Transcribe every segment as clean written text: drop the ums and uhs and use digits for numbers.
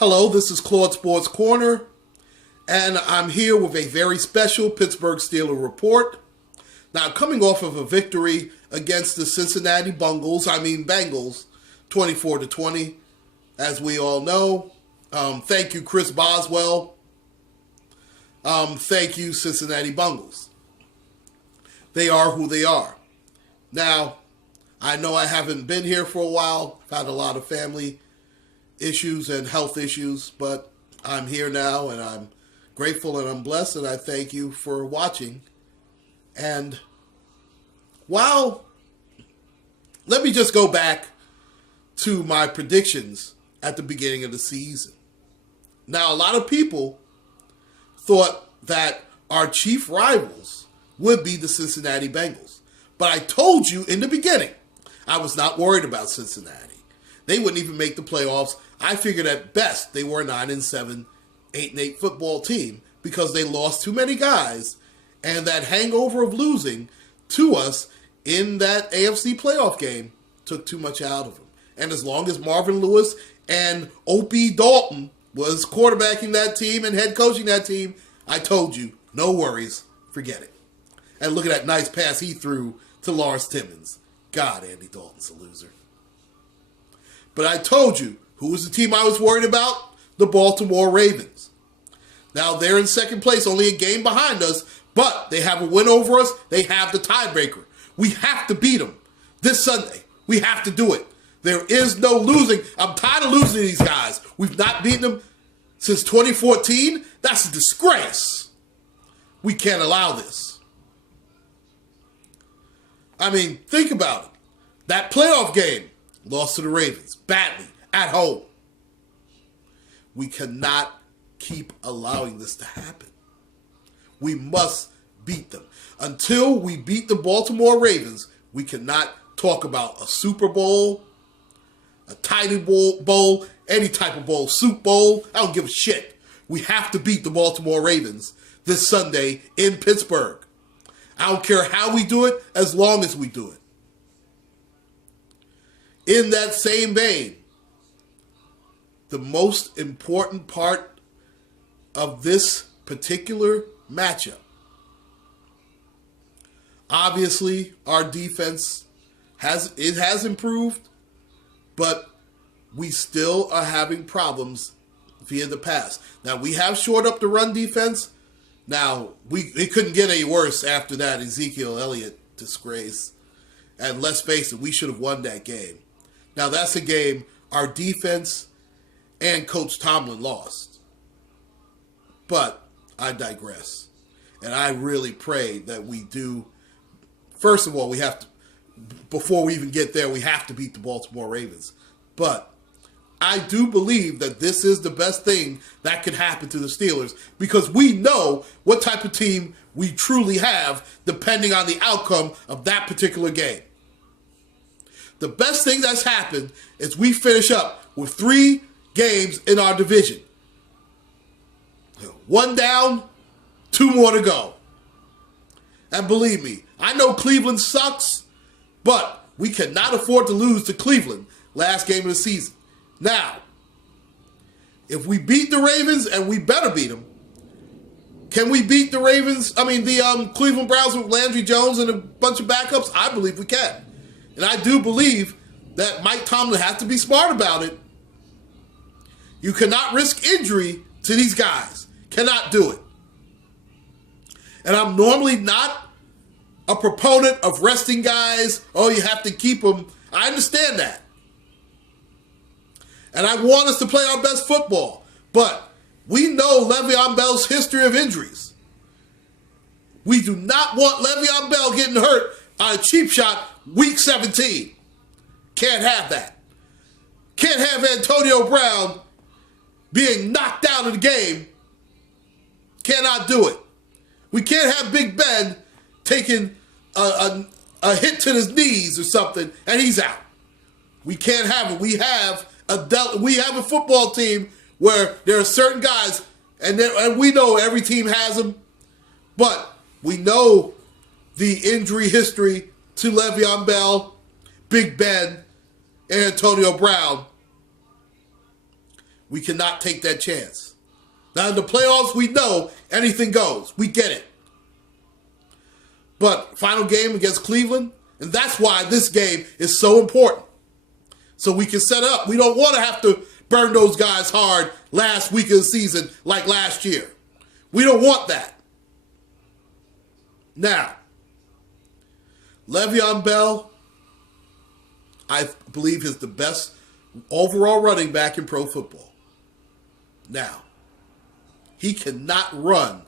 Hello, this is Claude Sports Corner, and I'm here with a very special Pittsburgh Steelers report. Now, coming off of a victory against the Cincinnati Bengals, 24-20, as we all know. Thank you, Chris Boswell. Thank you, Cincinnati Bengals. They are who they are. Now, I know I haven't been here for a while. I've had a lot of family issues and health issues, but I'm here now, and I'm grateful and I'm blessed, and I thank you for watching. And let me just go back to my predictions at the beginning of the season. Now, a lot of people thought that our chief rivals would be the Cincinnati Bengals. But I told you in the beginning, I was not worried about Cincinnati. They wouldn't even make the playoffs. I figured at best they were a 9-7, 8-8 football team because they lost too many guys, and that hangover of losing to us in that AFC playoff game took too much out of them. And as long as Marvin Lewis and Opie Dalton was quarterbacking that team and head coaching that team, I told you, no worries, forget it. And look at that nice pass he threw to Lawrence Timmons. God, Andy Dalton's a loser. But I told you, who was the team I was worried about? The Baltimore Ravens. Now, they're in second place, only a game behind us, but they have a win over us. They have the tiebreaker. We have to beat them this Sunday. We have to do it. There is no losing. I'm tired of losing to these guys. We've not beaten them since 2014. That's a disgrace. We can't allow this. I mean, think about it. That playoff game, lost to the Ravens, badly, at home. We cannot keep allowing this to happen. We must beat them. Until we beat the Baltimore Ravens, we cannot talk about a Super Bowl, a Tiny Bowl, any type of bowl, Soup Bowl. I don't give a shit. We have to beat the Baltimore Ravens this Sunday in Pittsburgh. I don't care how we do it, as long as we do it. In that same vein, the most important part of this particular matchup, obviously our defense has improved, but we still are having problems via the pass. Now, we have shored up the run defense. Now, it couldn't get any worse after that Ezekiel Elliott disgrace. And let's face it, we should have won that game. Now, that's a game our defense and Coach Tomlin lost. But I digress. And I really pray that we do. First of all, before we even get there, we have to beat the Baltimore Ravens. But I do believe that this is the best thing that could happen to the Steelers because we know what type of team we truly have depending on the outcome of that particular game. The best thing that's happened is we finish up with 3 games in our division. 1 down, 2 more to go. And believe me, I know Cleveland sucks, but we cannot afford to lose to Cleveland last game of the season. Now, if we beat the Ravens, and we better beat them, can we beat the Cleveland Browns with Landry Jones and a bunch of backups? I believe we can. And I do believe that Mike Tomlin has to be smart about it. You cannot risk injury to these guys. Cannot do it. And I'm normally not a proponent of resting guys. Oh, you have to keep them. I understand that. And I want us to play our best football. But we know Le'Veon Bell's history of injuries. We do not want Le'Veon Bell getting hurt on a cheap shot week 17. Can't have that. Can't have Antonio Brown being knocked out of the game. Cannot do it. We can't have Big Ben taking a hit to his knees or something and he's out. We can't have it. We have a football team where there are certain guys, and we know every team has them, but we know the injury history to Le'Veon Bell, Big Ben, and Antonio Brown. We cannot take that chance. Now, in the playoffs, we know anything goes. We get it. But final game against Cleveland, and that's why this game is so important. So we can set up. We don't want to have to burn those guys hard last week of the season like last year. We don't want that. Now, Le'Veon Bell, I believe, is the best overall running back in pro football. Now, he cannot run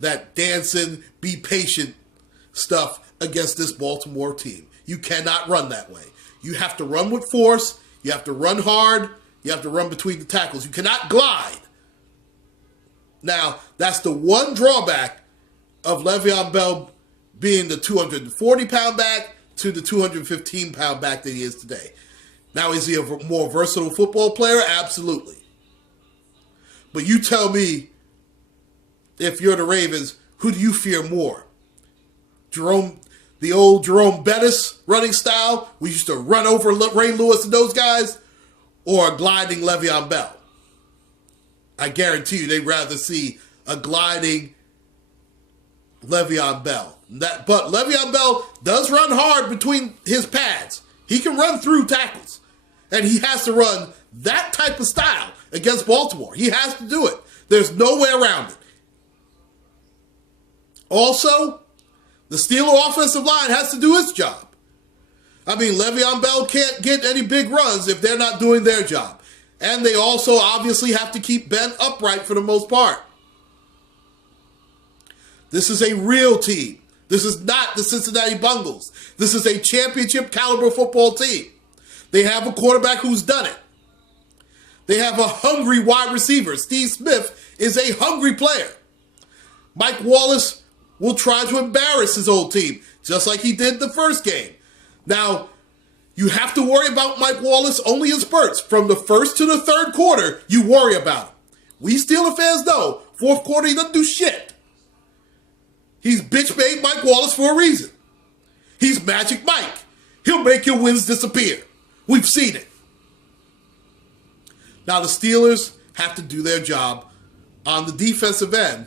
that dancing, be patient stuff against this Baltimore team. You cannot run that way. You have to run with force. You have to run hard. You have to run between the tackles. You cannot glide. Now, that's the one drawback of Le'Veon Bell being the 240-pound back to the 215-pound back that he is today. Now, is he a more versatile football player? Absolutely. But you tell me, if you're the Ravens, who do you fear more? The old Jerome Bettis running style, we used to run over Ray Lewis and those guys, or a gliding Le'Veon Bell? I guarantee you they'd rather see a gliding Le'Veon Bell. But Le'Veon Bell does run hard between his pads. He can run through tackles. And he has to run that type of style against Baltimore. He has to do it. There's no way around it. Also, the Steeler offensive line has to do its job. I mean, Le'Veon Bell can't get any big runs if they're not doing their job. And they also obviously have to keep Ben upright for the most part. This is a real team. This is not the Cincinnati Bengals. This is a championship caliber football team. They have a quarterback who's done it. They have a hungry wide receiver. Steve Smith is a hungry player. Mike Wallace will try to embarrass his old team, just like he did the first game. Now, you have to worry about Mike Wallace only in spurts. From the first to the third quarter, you worry about him. We Steeler fans know, fourth quarter, he doesn't do shit. He's bitch-made Mike Wallace for a reason. He's Magic Mike. He'll make your wins disappear. We've seen it. Now, the Steelers have to do their job on the defensive end.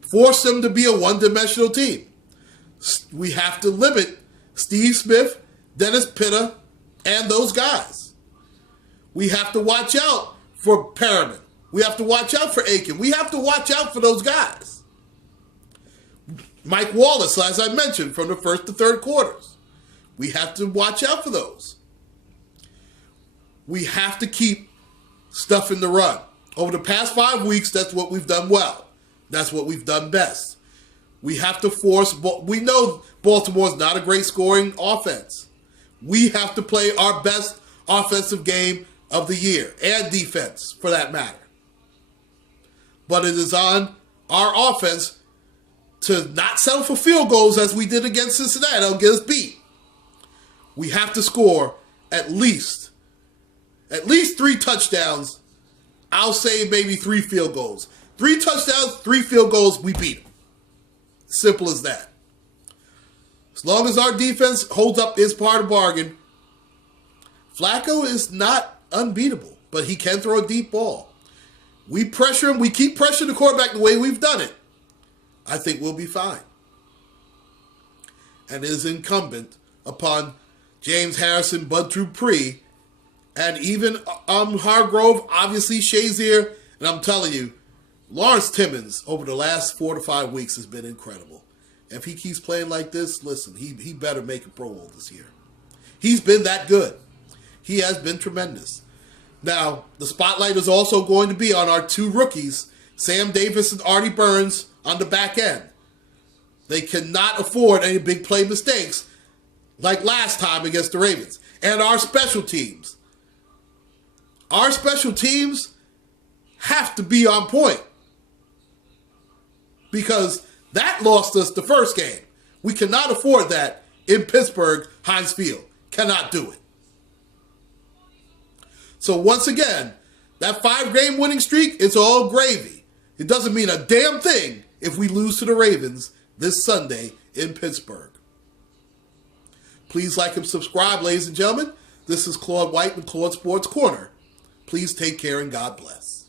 Force them to be a one-dimensional team. We have to limit Steve Smith, Dennis Pitta, and those guys. We have to watch out for Perriman. We have to watch out for Aiken. We have to watch out for those guys. Mike Wallace, as I mentioned, from the first to third quarters. We have to watch out for those. We have to keep stuff in the run. Over the past 5 weeks, that's what we've done well. That's what we've done best. We have to force, we know Baltimore's not a great scoring offense. We have to play our best offensive game of the year, and defense, for that matter. But it is on our offense to not settle for field goals as we did against Cincinnati. That'll get us beat. We have to score at least 3 touchdowns. I'll say maybe 3 field goals. 3 touchdowns, 3 field goals, we beat them. Simple as that. As long as our defense holds up its part of the bargain, Flacco is not unbeatable, but he can throw a deep ball. We pressure him. We keep pressuring the quarterback the way we've done it. I think we'll be fine. And it is incumbent upon James Harrison, Bud Dupree, and even Hargrove, obviously Shazier, and I'm telling you, Lawrence Timmons over the last 4 to 5 weeks has been incredible. If he keeps playing like this, listen, he better make a Pro Bowl this year. He's been that good. He has been tremendous. Now, the spotlight is also going to be on our 2 rookies, Sam Davis and Artie Burns, on the back end. They cannot afford any big play mistakes like last time against the Ravens. And our special teams. Our special teams have to be on point. Because that lost us the first game. We cannot afford that in Pittsburgh, Heinz Field. Cannot do it. So once again, that 5-game winning streak, it's all gravy. It doesn't mean a damn thing if we lose to the Ravens this Sunday in Pittsburgh. Please like and subscribe, ladies and gentlemen. This is Claude White with Claude Sports Corner. Please take care and God bless.